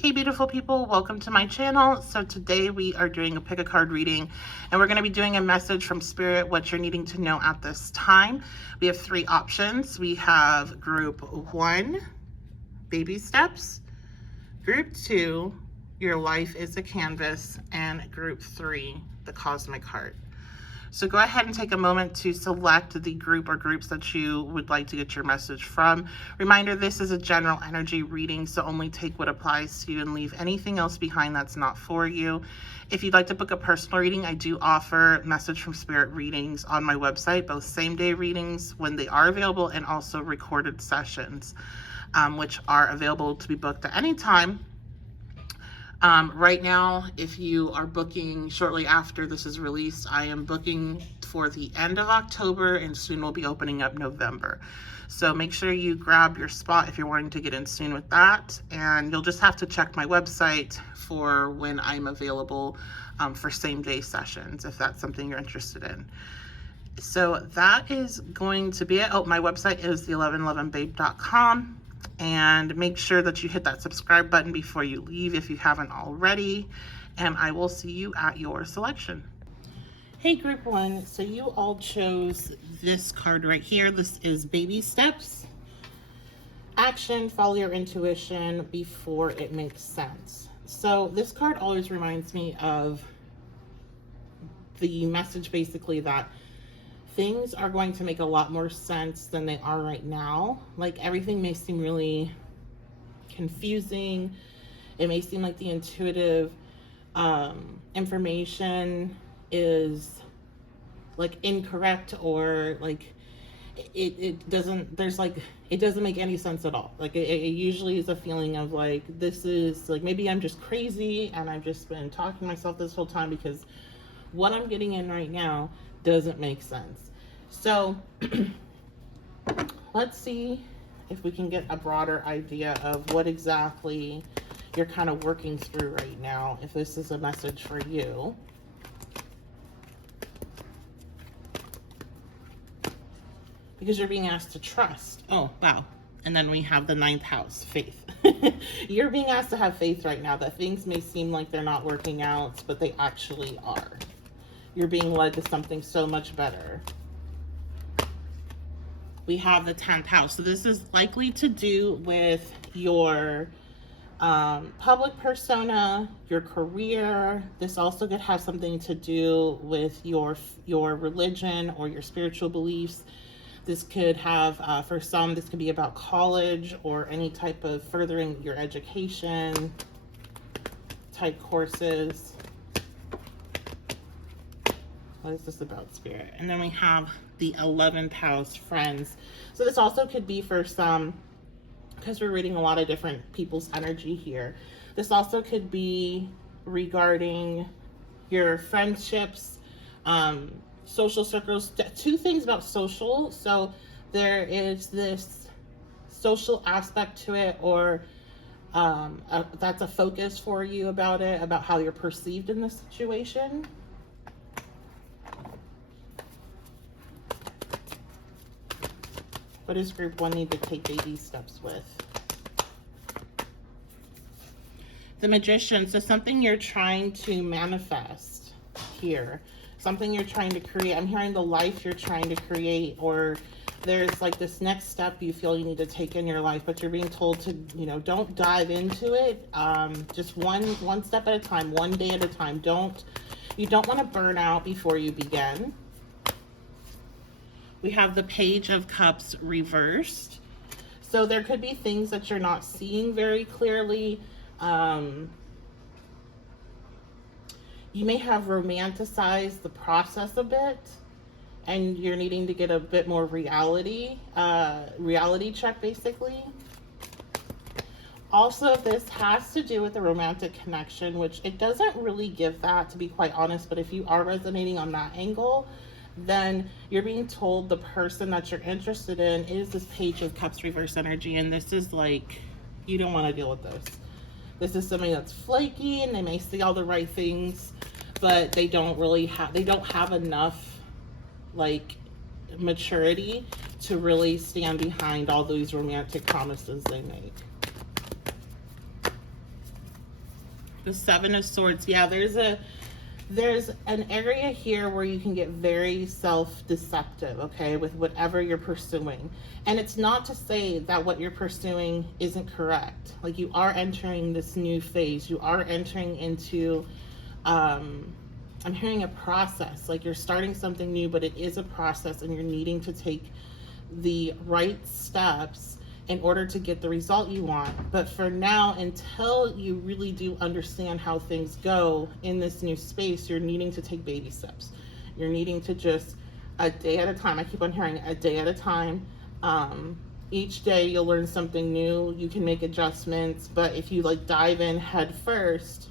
Hey beautiful people, welcome to my channel. So today we are doing a pick a card reading, and we're going to be doing a message from Spirit, what you're needing to know at this time. We have three options. We have group 1, baby steps, group 2, your life is a canvas, and group 3, the cosmic heart. So go ahead and take a moment to select the group or groups that you would like to get your message from. Reminder, this is a general energy reading, so only take what applies to you and leave anything else behind that's not for you. If you'd like to book a personal reading, I do offer message from Spirit readings on my website, both same-day readings when they are available and also recorded sessions, which are available to be booked at any time. Right now, if you are booking shortly after this is released, I am booking for the end of October, and soon we'll be opening up November. So make sure you grab your spot if you're wanting to get in soon with that. And you'll just have to check my website for when I'm available for same day sessions, if that's something you're interested in. So that is going to be it. Oh, my website is the1111babe.com. And make sure that you hit that subscribe button before you leave if you haven't already. And I will see you at your selection. Hey group 1, so you all chose this card right here. This is baby steps. Action, follow your intuition before it makes sense. So this card always reminds me of the message basically that things are going to make a lot more sense than they are right now. Like everything may seem really confusing. It may seem like the intuitive information is like incorrect, or like it doesn't make any sense at all. Like it usually is a feeling of like, this is like, maybe I'm just crazy and I've just been talking to myself this whole time because what I'm getting in right now doesn't make sense. So let's see if we can get a broader idea of what exactly you're kind of working through right now, if this is a message for you. Because you're being asked to trust. Oh, wow. And then we have the 9th house, faith. You're being asked to have faith right now that things may seem like they're not working out, but they actually are. You're being led to something so much better. We have the 10th house. So this is likely to do with your public persona, your career. This also could have something to do with your religion or your spiritual beliefs. This could have, for some, this could be about college or any type of furthering your education type courses. What is this about, Spirit? And then we have the 11th house, friends. So this also could be for some, because we're reading a lot of different people's energy here. This also could be regarding your friendships, social circles. Two things about social. So there is this social aspect to it, or that's a focus for you about it, about how you're perceived in this situation. What does group 1 need to take baby steps with? The Magician. So something you're trying to manifest here. Something you're trying to create. I'm hearing the life you're trying to create, or there's like this next step you feel you need to take in your life, but you're being told to, don't dive into it. Just one step at a time, one day at a time. You don't want to burn out before you begin. We have the Page of Cups reversed. So there could be things that you're not seeing very clearly. You may have romanticized the process a bit, and you're needing to get a bit more reality check, basically. Also, this has to do with a romantic connection, which it doesn't really give that, to be quite honest, but if you are resonating on that angle, then you're being told the person that you're interested in is this Page of Cups reverse energy, and this is like, you don't want to deal with this. This is somebody that's flaky, and they may say all the right things, but they don't have enough like maturity to really stand behind all these romantic promises they make. The Seven of Swords. Yeah, there's an area here where you can get very self-deceptive, okay, with whatever you're pursuing. And it's not to say that what you're pursuing isn't correct. Like, you are entering this new phase. You are entering into, I'm hearing a process. Like, you're starting something new, but it is a process, and you're needing to take the right steps in order to get the result you want. But for now, until you really do understand how things go in this new space, you're needing to take baby steps. You're needing to just, a day at a time. I keep on hearing a day at a time. Each day you'll learn something new. You can make adjustments, but if you like dive in head first,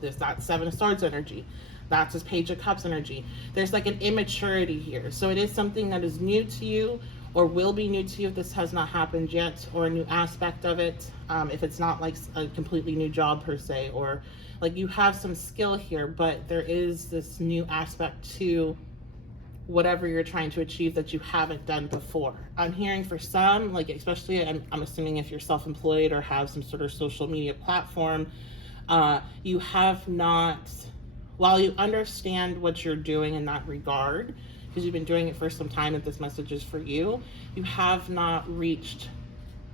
there's that Seven of Swords energy. That's this Page of Cups energy. There's like an immaturity here. So it is something that is new to you, or will be new to you if this has not happened yet, or a new aspect of it, if it's not like a completely new job per se, or like you have some skill here, but there is this new aspect to whatever you're trying to achieve that you haven't done before. I'm hearing for some, like especially I'm assuming if you're self-employed or have some sort of social media platform, you have not, while you understand what you're doing in that regard, because you've been doing it for some time, if this message is for you, you have not reached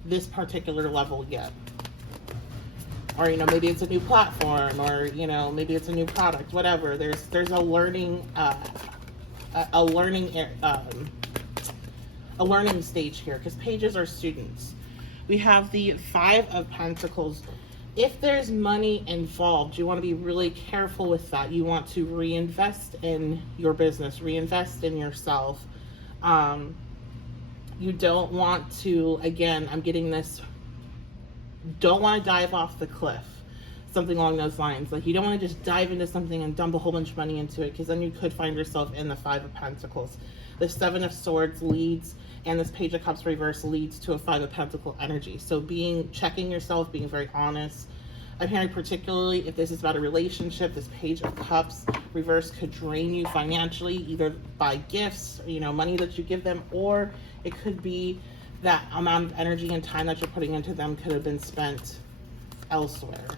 this particular level yet. Or, you know, maybe it's a new platform, or, you know, maybe it's a new product, whatever. There's a learning, a learning stage here, because pages are students. We have the Five of Pentacles. If there's money involved, you want to be really careful with that. You want to reinvest in your business, reinvest in yourself. You don't want to, again, I'm getting this, don't want to dive off the cliff. Something along those lines. Like, you don't want to just dive into something and dump a whole bunch of money into it, because then you could find yourself in the Five of Pentacles. The Seven of Swords leads, and this Page of Cups reverse leads to a Five of Pentacle energy. So checking yourself, being very honest. I'm hearing particularly if this is about a relationship, this Page of Cups reverse could drain you financially, either by gifts, you know, money that you give them, or it could be that amount of energy and time that you're putting into them could have been spent elsewhere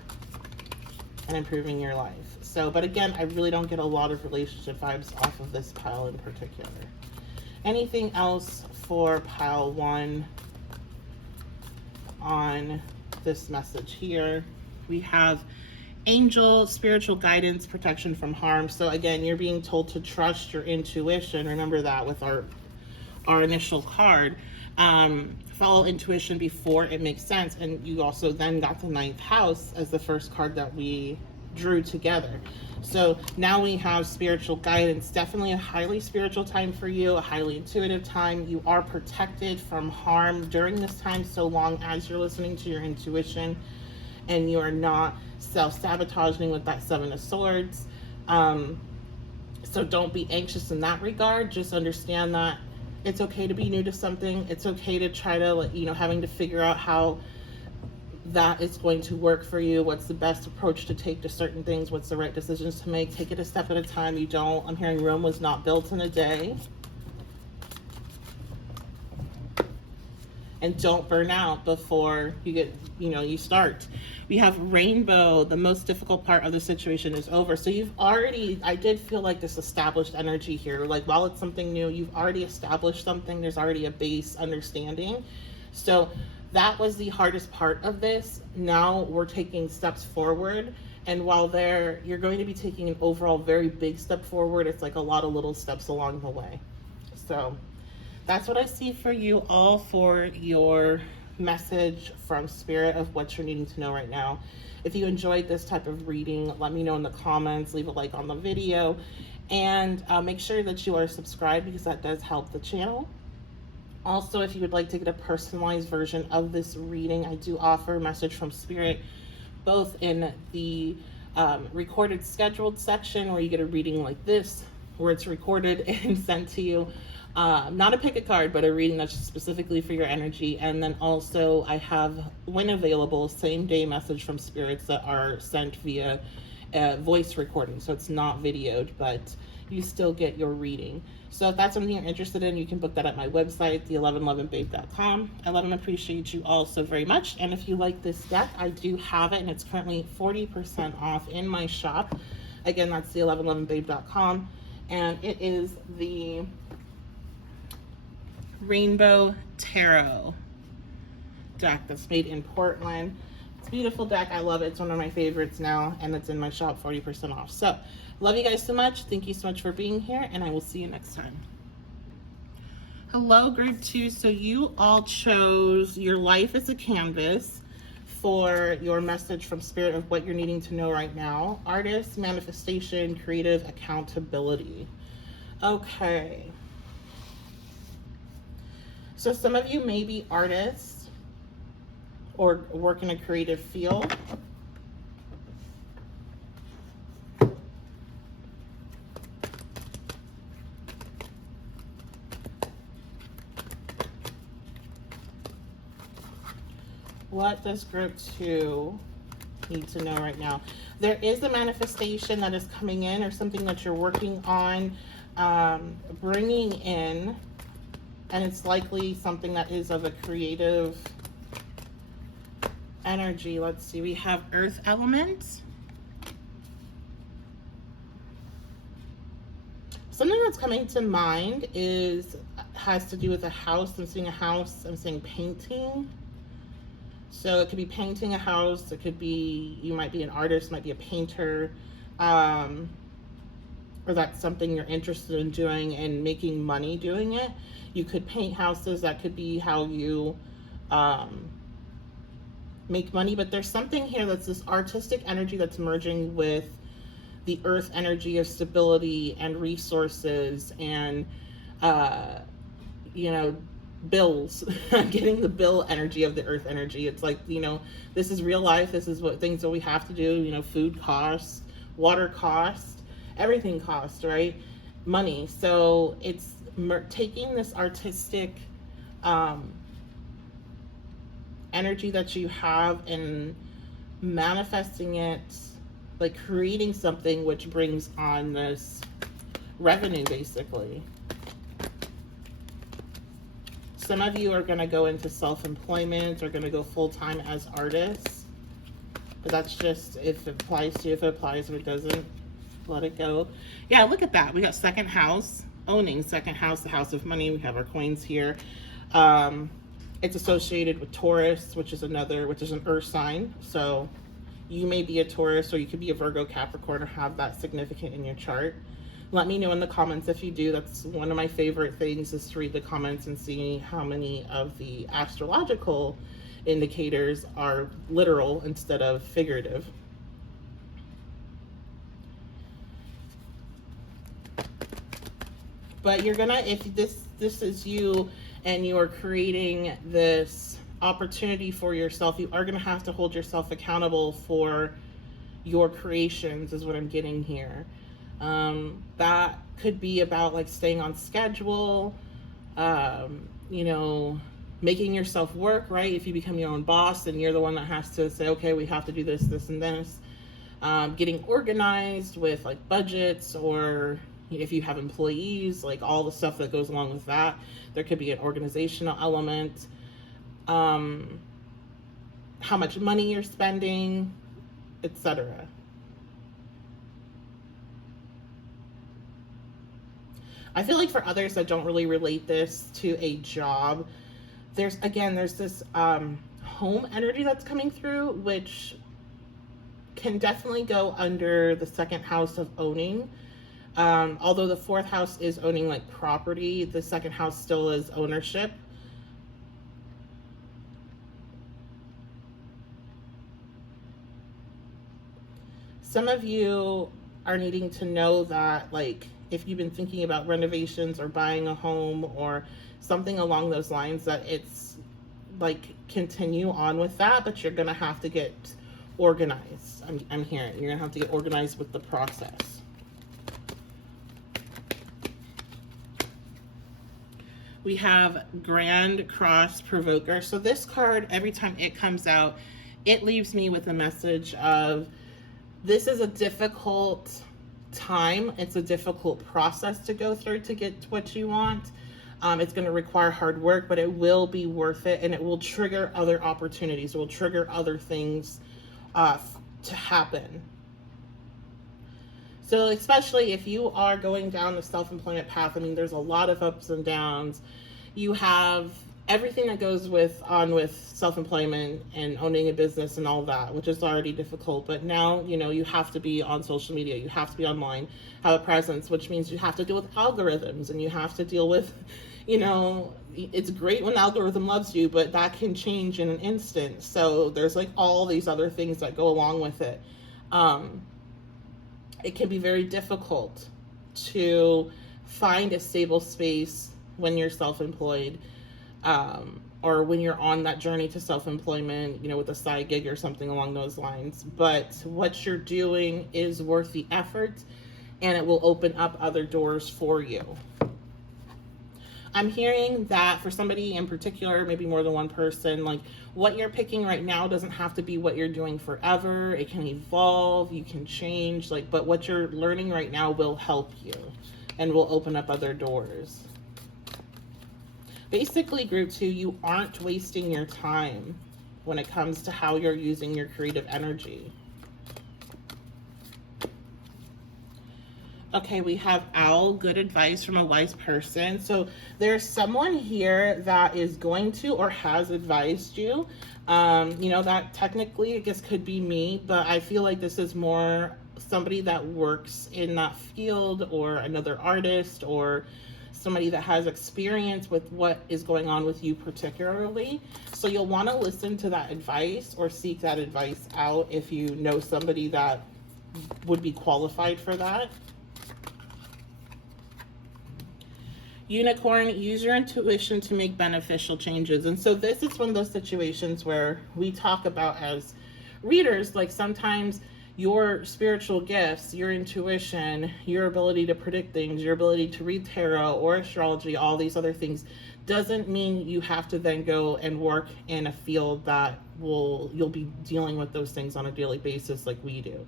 and improving your life. So, but again, I really don't get a lot of relationship vibes off of this pile in particular. Anything else for pile one on this message here? We have angel, spiritual guidance, protection from harm. So again, you're being told to trust your intuition. Remember that with our initial card. Follow intuition before it makes sense. And you also then got the ninth house as the first card that we drew together. So now we have spiritual guidance. Definitely a highly spiritual time for you, a highly intuitive time. You are protected from harm during this time, so long as you're listening to your intuition and you are not self-sabotaging with that Seven of Swords. So don't be anxious in that regard. Just understand that it's okay to be new to something. It's okay to try to, you know, having to figure out how that is going to work for you. What's the best approach to take to certain things? What's the right decisions to make? Take it a step at a time. I'm hearing Rome was not built in a day. And don't burn out before you start. We have rainbow. The most difficult part of the situation is over. So I did feel like this established energy here. Like, while it's something new, you've already established something. There's already a base understanding. So that was the hardest part of this. Now we're taking steps forward. And while you're going to be taking an overall very big step forward, it's like a lot of little steps along the way. So that's what I see for you all for your message from Spirit of what you're needing to know right now. If you enjoyed this type of reading, let me know in the comments, leave a like on the video, and make sure that you are subscribed, because that does help the channel. Also, if you would like to get a personalized version of this reading, I do offer a message from Spirit, both in the recorded scheduled section, where you get a reading like this, where it's recorded and sent to you. Not a pick a card, but a reading that's specifically for your energy. And then also I have, when available, same day message from spirits that are sent via voice recording. So it's not videoed, but you still get your reading. So if that's something you're interested in, you can book that at my website, the1111babe.com. I love and appreciate you all so very much. And if you like this deck, I do have it, and it's currently 40% off in my shop. Again, that's the1111babe.com. And it is the Rainbow Tarot deck that's made in Portland. It's a beautiful deck. I love it. It's one of my favorites now, and it's in my shop, 40% off. So love you guys so much. Thank you so much for being here, and I will see you next time. Hello, group 2. So you all chose your life as a canvas for your message from spirit of what you're needing to know right now. Artist, manifestation, creative, accountability. Okay. So some of you may be artists or work in a creative field. What does group 2 need to know right now? There is a manifestation that is coming in, or something that you're working on bringing in, and it's likely something that is of a creative energy. Let's see, we have earth element. Something that's coming to mind has to do with a house. I'm seeing a house, I'm seeing painting. So it could be painting a house, it could be, you might be an artist, might be a painter, or that's something you're interested in doing and making money doing it. You could paint houses, that could be how you make money, but there's something here that's this artistic energy that's merging with the earth energy of stability and resources and, you know, bills. I'm getting the bill energy of the earth energy. It's like, you know, this is real life. This is what things that we have to do. You know, food costs, water costs, everything costs, right? Money. So it's taking this artistic energy that you have and manifesting it, like creating something which brings on this revenue, basically. Some of you are going to go into self-employment or going to go full-time as artists. But that's just if it applies to you. If it applies, if it doesn't, let it go. Yeah, look at that. We got second house, owning second house, the house of money. We have our coins here. It's associated with Taurus, which is an earth sign. So you may be a Taurus, or you could be a Virgo, Capricorn, or have that significant in your chart. Let me know in the comments if you do. That's one of my favorite things, is to read the comments and see how many of the astrological indicators are literal instead of figurative. But you're gonna, if this is you and you are creating this opportunity for yourself, you are gonna have to hold yourself accountable for your creations, is what I'm getting here. That could be about like staying on schedule, you know, making yourself work, right? If you become your own boss, then you're the one that has to say, okay, we have to do this, this, and this. Getting organized with like budgets, or if you have employees, like all the stuff that goes along with that. There could be an organizational element. How much money you're spending, etc. I feel like for others that don't really relate this to a job, there's this home energy that's coming through, which can definitely go under the second house of owning. Although the fourth house is owning like property, the second house still is ownership. Some of you are needing to know that, like, if you've been thinking about renovations or buying a home or something along those lines, that it's like continue on with that, but you're gonna have to get organized. I'm hearing you're gonna have to get organized with the process. We have Grand Cross Provoker. So this card, every time it comes out, it leaves me with a message of, this is a difficult time. It's a difficult process to go through to get what you want. It's going to require hard work, but it will be worth it, and it will trigger other opportunities. It will trigger other things to happen. So especially if you are going down the self-employment path, I mean, there's a lot of ups and downs. You have everything that goes with self-employment and owning a business and all that, which is already difficult. But now, you have to be on social media. You have to be online, have a presence, which means you have to deal with algorithms, and you have to deal with, it's great when the algorithm loves you, but that can change in an instant. So there's like all these other things that go along with it. It can be very difficult to find a stable space when you're self-employed, or when you're on that journey to self-employment, with a side gig or something along those lines. But what you're doing is worth the effort, and it will open up other doors for you. I'm hearing that for somebody in particular, maybe more than one person, like what you're picking right now doesn't have to be what you're doing forever. It can evolve, you can change, but what you're learning right now will help you and will open up other doors. Basically, group 2, you aren't wasting your time when it comes to how you're using your creative energy. Okay, we have Owl, good advice from a wise person. So there's someone here that is going to or has advised you. That technically, I guess, could be me, but I feel like this is more somebody that works in that field, or another artist, or somebody that has experience with what is going on with you particularly. So you'll want to listen to that advice or seek that advice out if you know somebody that would be qualified for that. Unicorn, use your intuition to make beneficial changes. And so this is one of those situations where we talk about as readers, like sometimes your spiritual gifts, your intuition, your ability to predict things, your ability to read tarot or astrology, all these other things, doesn't mean you have to then go and work in a field that you'll be dealing with those things on a daily basis like we do.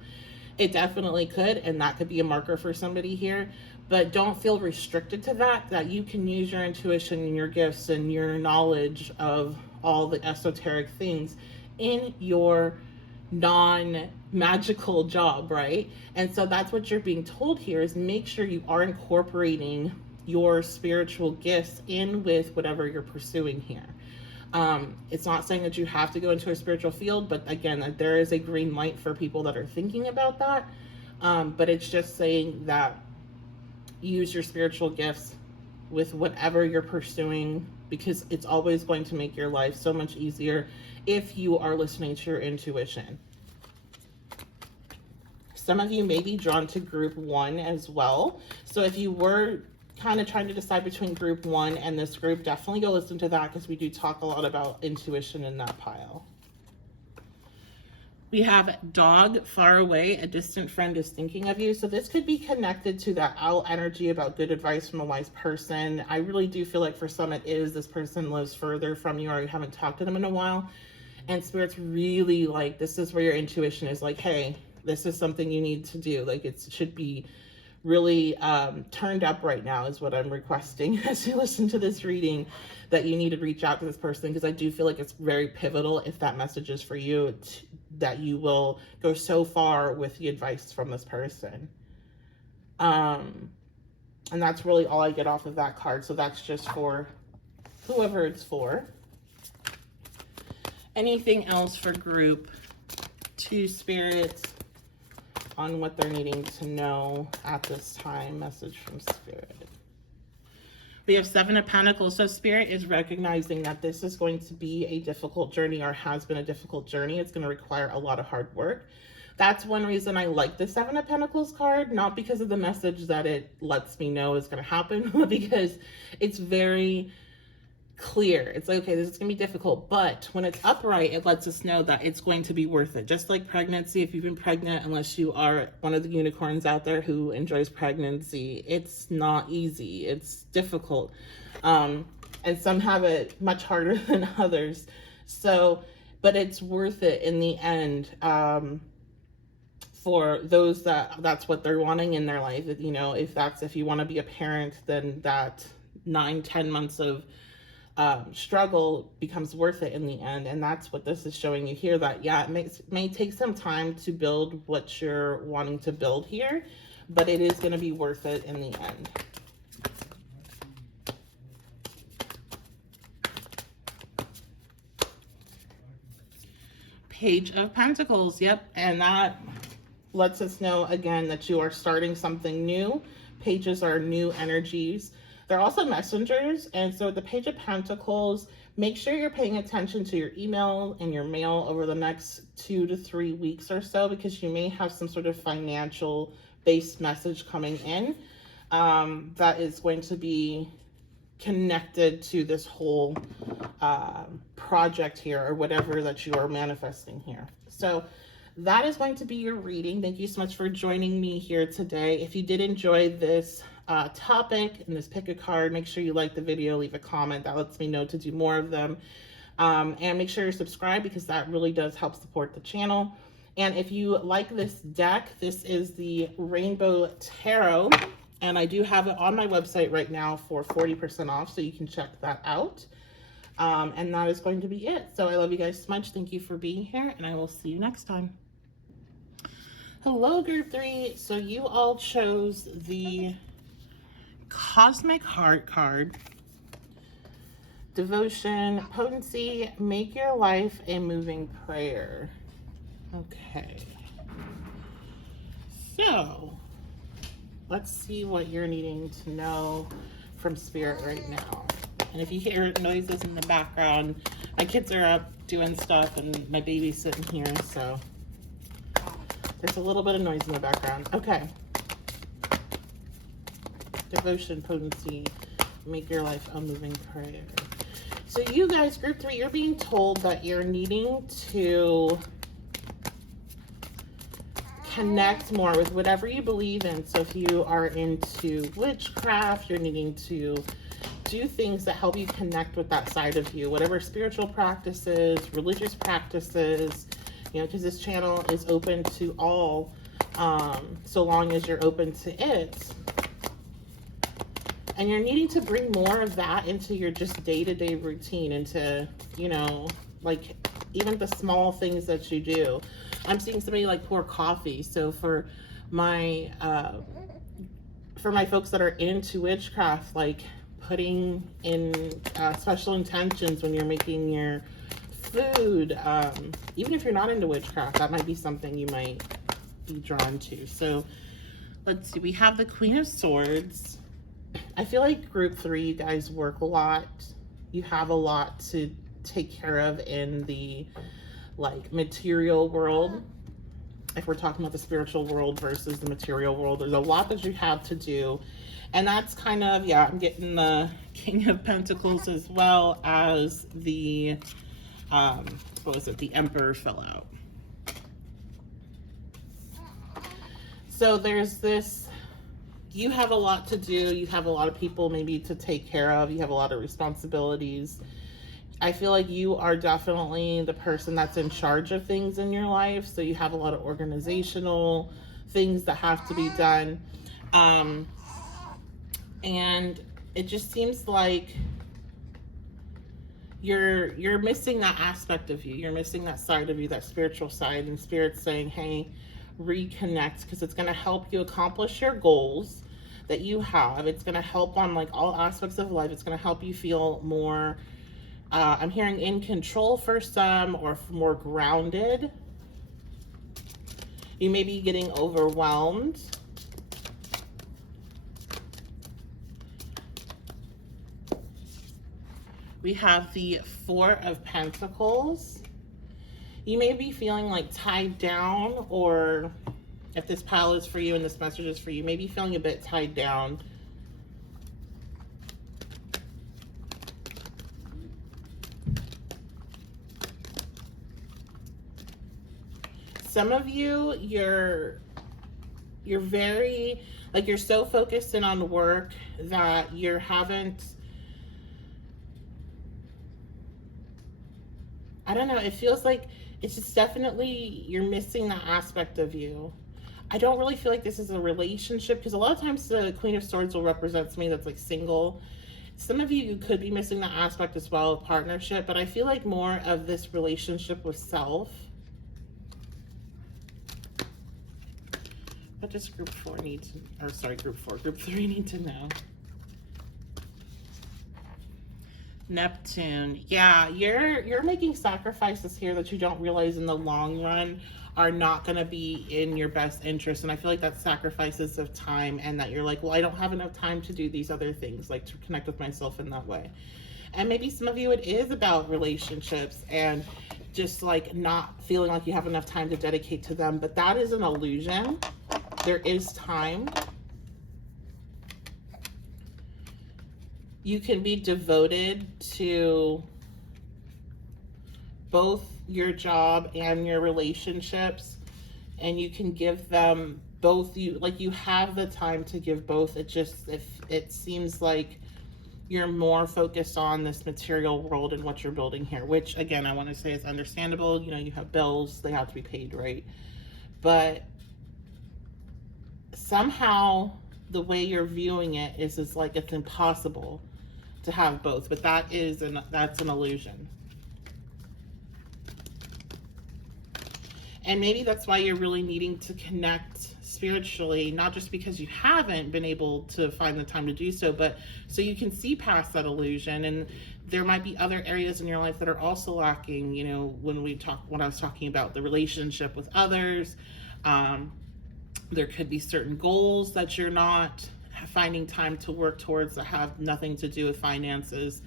It definitely could, and that could be a marker for somebody here, but don't feel restricted to that you can use your intuition and your gifts and your knowledge of all the esoteric things in your non-magical job, right? And so that's what you're being told here, is make sure you are incorporating your spiritual gifts in with whatever you're pursuing here. It's not saying that you have to go into a spiritual field, but again, there is a green light for people that are thinking about that. But it's just saying that use your spiritual gifts with whatever you're pursuing, because it's always going to make your life so much easier if you are listening to your intuition. Some of you may be drawn to group 1 as well. So if you were kind of trying to decide between group 1 and this group, definitely go listen to that, because we do talk a lot about intuition in that pile. We have dog, far away, a distant friend is thinking of you. So this could be connected to that owl energy about good advice from a wise person. I really do feel like for some it is, this person lives further from you, or you haven't talked to them in a while. And Spirit's really like, this is where your intuition is like, hey, this is something you need to do. Like, it should be really turned up right now is what I'm requesting as you listen to this reading, that you need to reach out to this person, because I do feel like it's very pivotal, if that message is for you, that you will go so far with the advice from this person. And that's really all I get off of that card. So that's just for whoever it's for. Anything else for group 2, Spirit, on what they're needing to know at this time? Message from Spirit. We have 7 of Pentacles. So Spirit is recognizing that this is going to be a difficult journey, or has been a difficult journey. It's going to require a lot of hard work. That's one reason I like the 7 of Pentacles card, not because of the message that it lets me know is going to happen, but because it's very clear. It's like, okay, this is gonna be difficult, but when it's upright, it lets us know that it's going to be worth it. Just like pregnancy, if you've been pregnant, unless you are one of the unicorns out there who enjoys pregnancy, it's not easy, it's difficult. And some have it much harder than others. So, but it's worth it in the end. for those that's what they're wanting in their life. You know, if you want to be a parent, then that 9-10 months of struggle becomes worth it in the end. And that's what this is showing you here, that yeah, it may take some time to build what you're wanting to build here, but it is going to be worth it in the end. Page of Pentacles, yep, and that lets us know again that you are starting something new. Pages are new energies. They're also messengers, and so the Page of Pentacles, make sure you're paying attention to your email and your mail over the next 2 to 3 weeks or so, because you may have some sort of financial based message coming in that is going to be connected to this whole project here, or whatever that you are manifesting here. So that is going to be your reading. Thank you so much for joining me here today. If you did enjoy this topic and this pick a card, make sure you like the video, leave a comment. That lets me know to do more of them. And make sure you're subscribed, because that really does help support the channel. And if you like this deck, this is the Rainbow Tarot, and I do have it on my website right now for 40% off, so you can check that out. And that is going to be it. So I love you guys so much. Thank you for being here, and I will see you next time. Hello, group 3. So you all chose the Cosmic Heart card. Devotion, potency, make your life a moving prayer. Okay. So let's see what you're needing to know from Spirit right now. And if you hear noises in the background, my kids are up doing stuff and my baby's sitting here, so there's a little bit of noise in the background. Okay. Devotion, potency, make your life a moving prayer. So you guys, group 3, you're being told that you're needing to connect more with whatever you believe in. So if you are into witchcraft, you're needing to do things that help you connect with that side of you, whatever spiritual practices, religious practices, you know, because this channel is open to all, so long as you're open to it. And you're needing to bring more of that into your just day-to-day routine, into, you know, like even the small things that you do. I'm seeing somebody like pour coffee. So for my folks that are into witchcraft, like putting in special intentions when you're making your food, even if you're not into witchcraft, that might be something you might be drawn to. So let's see, we have the Queen of Swords. I feel like group 3, you guys work a lot. You have a lot to take care of in the like material world. If we're talking about the spiritual world versus the material world, there's a lot that you have to do. And that's kind of, yeah, I'm getting the King of Pentacles as well as the, what was it, the Emperor fell out. So there's this, you have a lot to do. You have a lot of people maybe to take care of. You have a lot of responsibilities. I feel like you are definitely the person that's in charge of things in your life. So you have a lot of organizational things that have to be done. And it just seems like you're missing that aspect of you. You're missing that side of you, that spiritual side. And Spirit's saying, hey, reconnect, because it's going to help you accomplish your goals that you have. It's going to help on like all aspects of life. It's going to help you feel more, I'm hearing in control for some, or more grounded. You may be getting overwhelmed. We have the Four of Pentacles. You may be feeling like tied down, or if this pile is for you and this message is for you, maybe feeling a bit tied down. Some of you, you're very, like, you're so focused in on work that you haven't, I don't know, it feels like it's just definitely, you're missing that aspect of you. I don't really feel like this is a relationship, because a lot of times the Queen of Swords will represent somebody that's like single. Some of you could be missing that aspect as well of partnership, but I feel like more of this relationship with self. What does group 4 need to, or sorry, group 3 need to know? Neptune. Yeah, you're making sacrifices here that you don't realize in the long run are not going to be in your best interest. And I feel like that's sacrifices of time, and that you're like, well, I don't have enough time to do these other things, like to connect with myself in that way. And maybe some of you, it is about relationships and just like not feeling like you have enough time to dedicate to them. But that is an illusion. There is time. You can be devoted to both your job and your relationships, and you can give them both. You have the time to give both. It just, if it seems like you're more focused on this material world and what you're building here, which again, I want to say is understandable. You know, you have bills, they have to be paid, right? But somehow the way you're viewing it is like it's impossible to have both, but that's an illusion. And maybe that's why you're really needing to connect spiritually, not just because you haven't been able to find the time to do so, but so you can see past that illusion. And there might be other areas in your life that are also lacking. You know, when I was talking about the relationship with others, there could be certain goals that you're not finding time to work towards that have nothing to do with finances.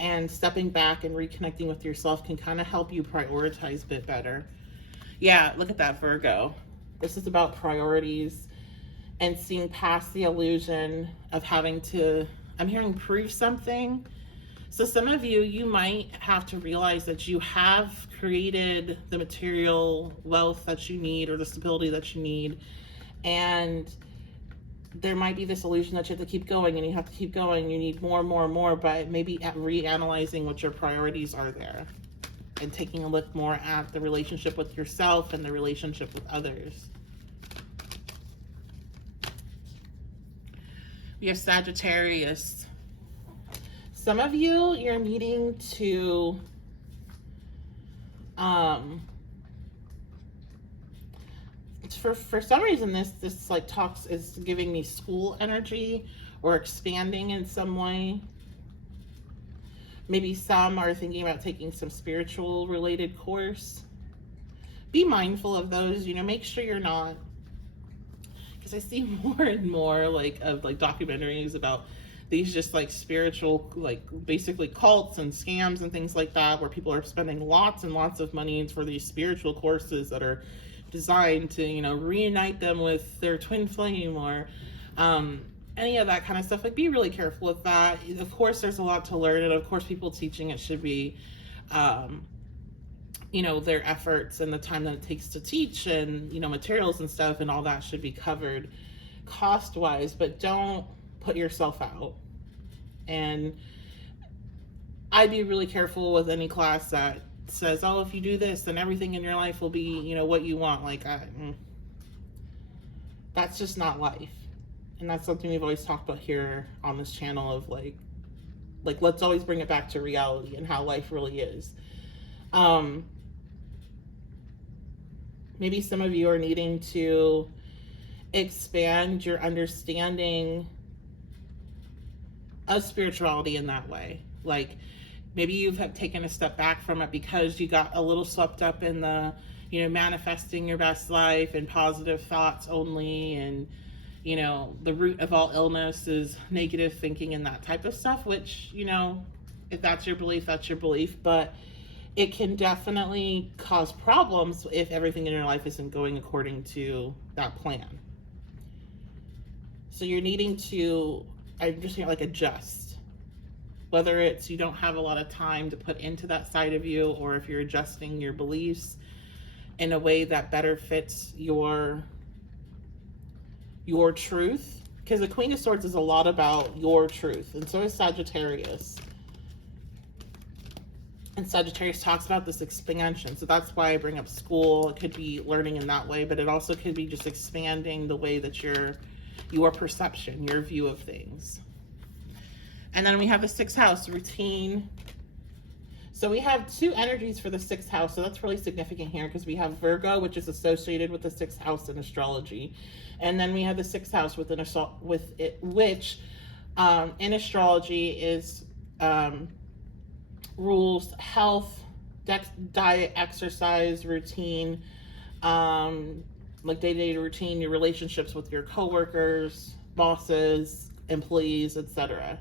And stepping back and reconnecting with yourself can kind of help you prioritize a bit better. Yeah, look at that, Virgo. This is about priorities and seeing past the illusion of having to, I'm hearing, prove something. So some of you, you might have to realize that you have created the material wealth that you need, or the stability that you need. And there might be this illusion that you have to keep going, and you have to keep going. You need more, more, more, but maybe reanalyzing what your priorities are there, and taking a look more at the relationship with yourself and the relationship with others. We have Sagittarius. Some of you, you're needing to for some reason this like talks is giving me school energy, or expanding in some way. Maybe some are thinking about taking some spiritual related course. Be mindful of those, you know, make sure you're not, because I see more and more like documentaries about these just like spiritual, like basically cults and scams and things like that, where people are spending lots and lots of money for these spiritual courses that are designed to, you know, reunite them with their twin flame, or any of that kind of stuff. Like, be really careful with that. Of course, there's a lot to learn, and of course, people teaching it should be, you know, their efforts and the time that it takes to teach, and, you know, materials and stuff and all that should be covered cost-wise, but don't put yourself out. And I'd be really careful with any class that says, oh, if you do this, then everything in your life will be, you know, what you want. Like, that's just not life. And that's something we've always talked about here on this channel, of like let's always bring it back to reality and how life really is. Maybe some of you are needing to expand your understanding of spirituality in that way. Like, maybe you've taken a step back from it because you got a little swept up in the, you know, manifesting your best life and positive thoughts only, and, you know, the root of all illness is negative thinking and that type of stuff, which, you know, if that's your belief, that's your belief, but it can definitely cause problems if everything in your life isn't going according to that plan. So you're needing to, I'm just saying, like, adjust. Whether it's you don't have a lot of time to put into that side of you, or if you're adjusting your beliefs in a way that better fits your truth. Because the Queen of Swords is a lot about your truth, and so is Sagittarius. And Sagittarius talks about this expansion. So that's why I bring up school. It could be learning in that way, but it also could be just expanding the way that your perception, your view of things. And then we have the 6th house, routine. So we have 2 energies for the 6th house. So that's really significant here because we have Virgo, which is associated with the 6th house in astrology. And then we have the 6th house which in astrology is rules, health, diet, exercise, routine, like day-to-day routine, your relationships with your coworkers, bosses, employees, etc.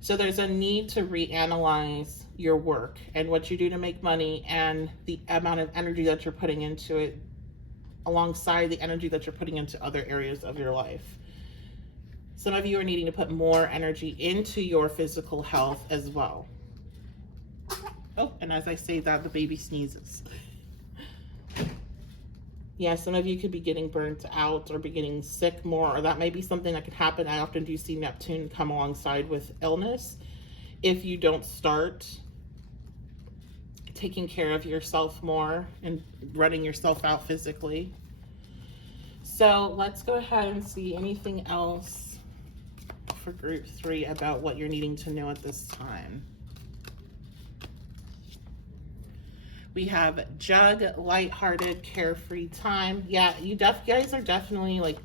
So there's a need to reanalyze your work and what you do to make money and the amount of energy that you're putting into it alongside the energy that you're putting into other areas of your life. Some of you are needing to put more energy into your physical health as well. Oh, and as I say that, the baby sneezes. Yeah, some of you could be getting burnt out or be getting sick more, or that may be something that could happen. I often do see Neptune come alongside with illness if you don't start taking care of yourself more and running yourself out physically. So let's go ahead and see anything else for group 3 about what you're needing to know at this time. We have Jug, lighthearted, carefree time. Yeah, you guys are definitely like,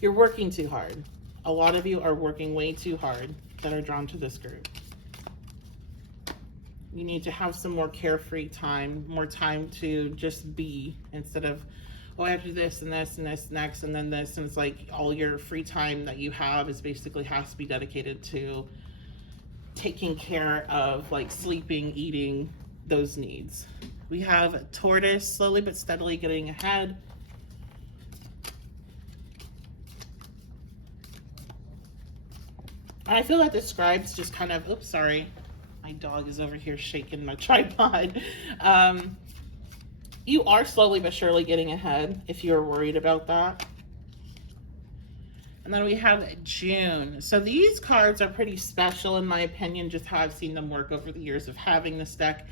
you're working too hard. A lot of you are working way too hard that are drawn to this group. You need to have some more carefree time, more time to just be instead of, oh, I have to do this and this and this next and then this. And it's like all your free time that you have is basically has to be dedicated to taking care of like sleeping, eating, those needs. We have Tortoise, slowly but steadily getting ahead. And I feel that describes just kind of, oops, sorry. My dog is over here shaking my tripod. You are slowly but surely getting ahead if you're worried about that. And then we have June. So these cards are pretty special in my opinion, just how I've seen them work over the years of having this deck.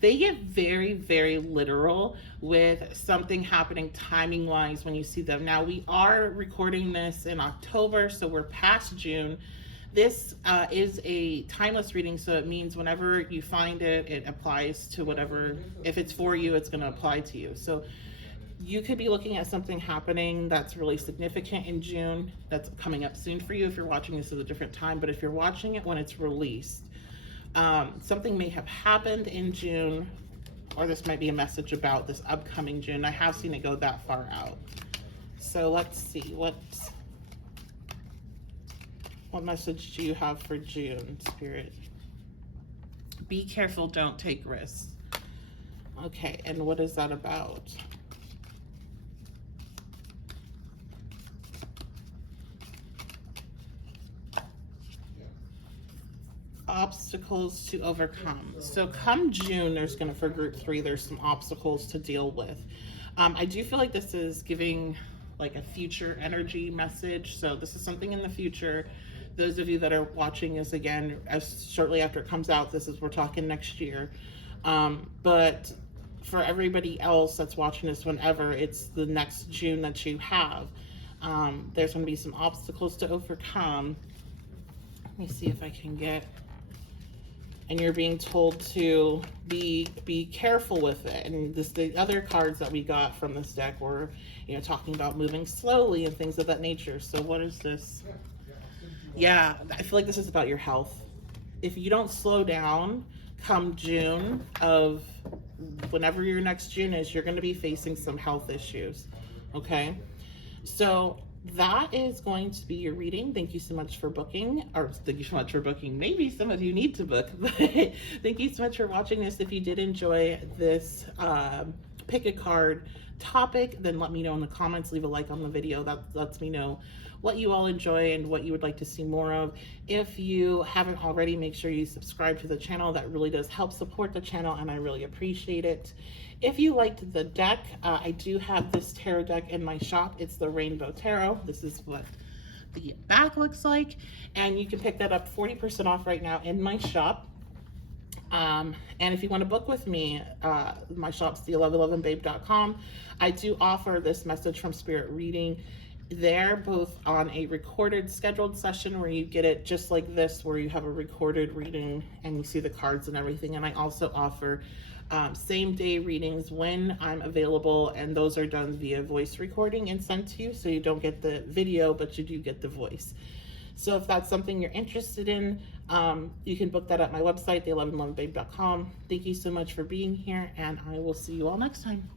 They get very, very literal with something happening timing-wise when you see them. Now, we are recording this in October, so we're past June. This is a timeless reading, so it means whenever you find it, it applies to whatever. If it's for you, it's going to apply to you. So you could be looking at something happening that's really significant in June, that's coming up soon for you if you're watching this at a different time. But if you're watching it when it's released, something may have happened in June, or this might be a message about this upcoming June. I have seen it go that far out. So let's see, what message do you have for June, Spirit? Be careful, don't take risks. Okay, and what is that about? Obstacles to overcome. So come June, there's going to, for group 3, there's some obstacles to deal with. I do feel like this is giving like a future energy message. So this is something in the future. Those of you that are watching this again, as shortly after it comes out, we're talking next year. But for everybody else that's watching this whenever, it's the next June that you have. There's going to be some obstacles to overcome. Let me see if I can get, and you're being told to be careful with it. And the other cards that we got from this deck were, talking about moving slowly and things of that nature. So what is this? Yeah, I feel like this is about your health. If you don't slow down come June of whenever your next June is, you're going to be facing some health issues. Okay, so that is going to be your reading. Thank you so much for booking, or thank you so much for booking. Maybe some of you need to book, but thank you so much for watching this. If you did enjoy this pick a card topic, then let me know in the comments. Leave a like on the video. That lets me know what you all enjoy and what you would like to see more of. If you haven't already, make sure you subscribe to the channel. That really does help support the channel, and I really appreciate it. If you liked the deck, I do have this tarot deck in my shop. It's the Rainbow Tarot. This is what the back looks like, and you can pick that up 40% off right now in my shop. And if you want to book with me, my shop's the1111babe.com. I do offer this message from Spirit reading there, both on a recorded scheduled session where you get it just like this, where you have a recorded reading and you see the cards and everything. And I also offer same day readings when I'm available, and those are done via voice recording and sent to you, so you don't get the video, but you do get the voice. So if that's something you're interested in, you can book that at my website, the1111babe.com. Thank you so much for being here, and I will see you all next time.